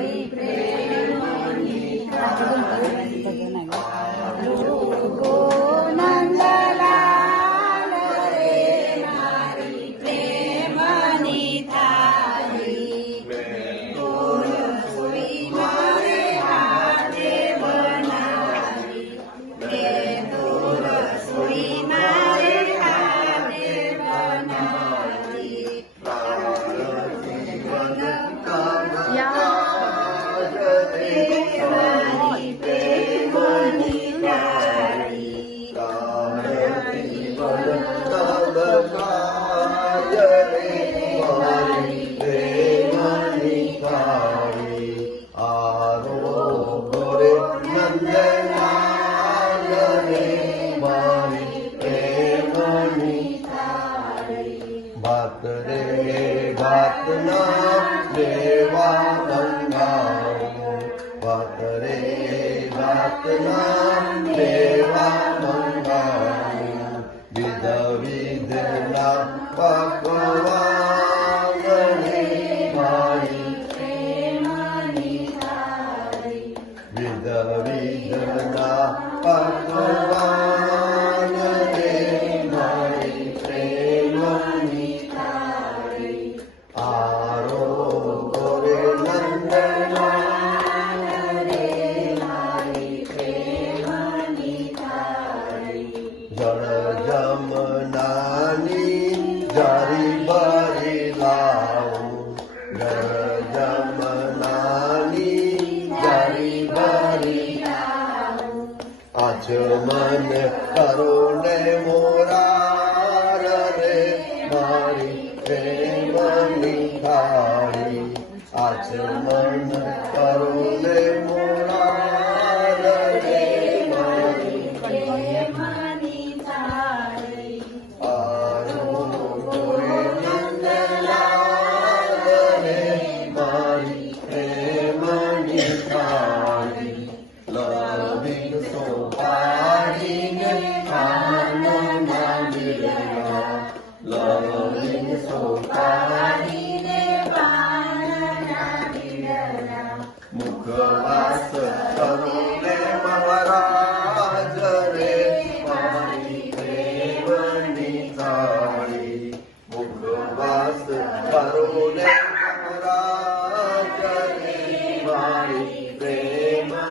મારી પ્રેમની થાળી ગો નંદલાલ રે મારી પ્રેમની થાળી ગોળ સોઈ મારે હાથે બનાવી દૂર સોઈ મારે હાથે બનાવી યાદ રે મારી પ્રેમની થાળી ભાત રે ભાતના દેવા મંગાવું ભાત રે ભાતના દેવા મંગાવું વિધ વિધના પકવાન રે મારી પ્રેમની થાળી વિધ વિધના પકવાન રે મારી પ્રેમની આરોગો રે નંદલાલ રે મારી પ્રેમની થાળી જળ જમનાની જારી બારી લાવું જળ જમનાની જારી બારી આચમન કરો ને મોરાર રે મારી પ્રેમની થાળી આચમન કરો ને મોરાર રે મારી પ્રેમની થાળી આરોગો રે નંદલાલ રે મારી પ્રેમની થાળી લવિંગ સોપારીને ખાનના મિલના લવિંગ સોપારી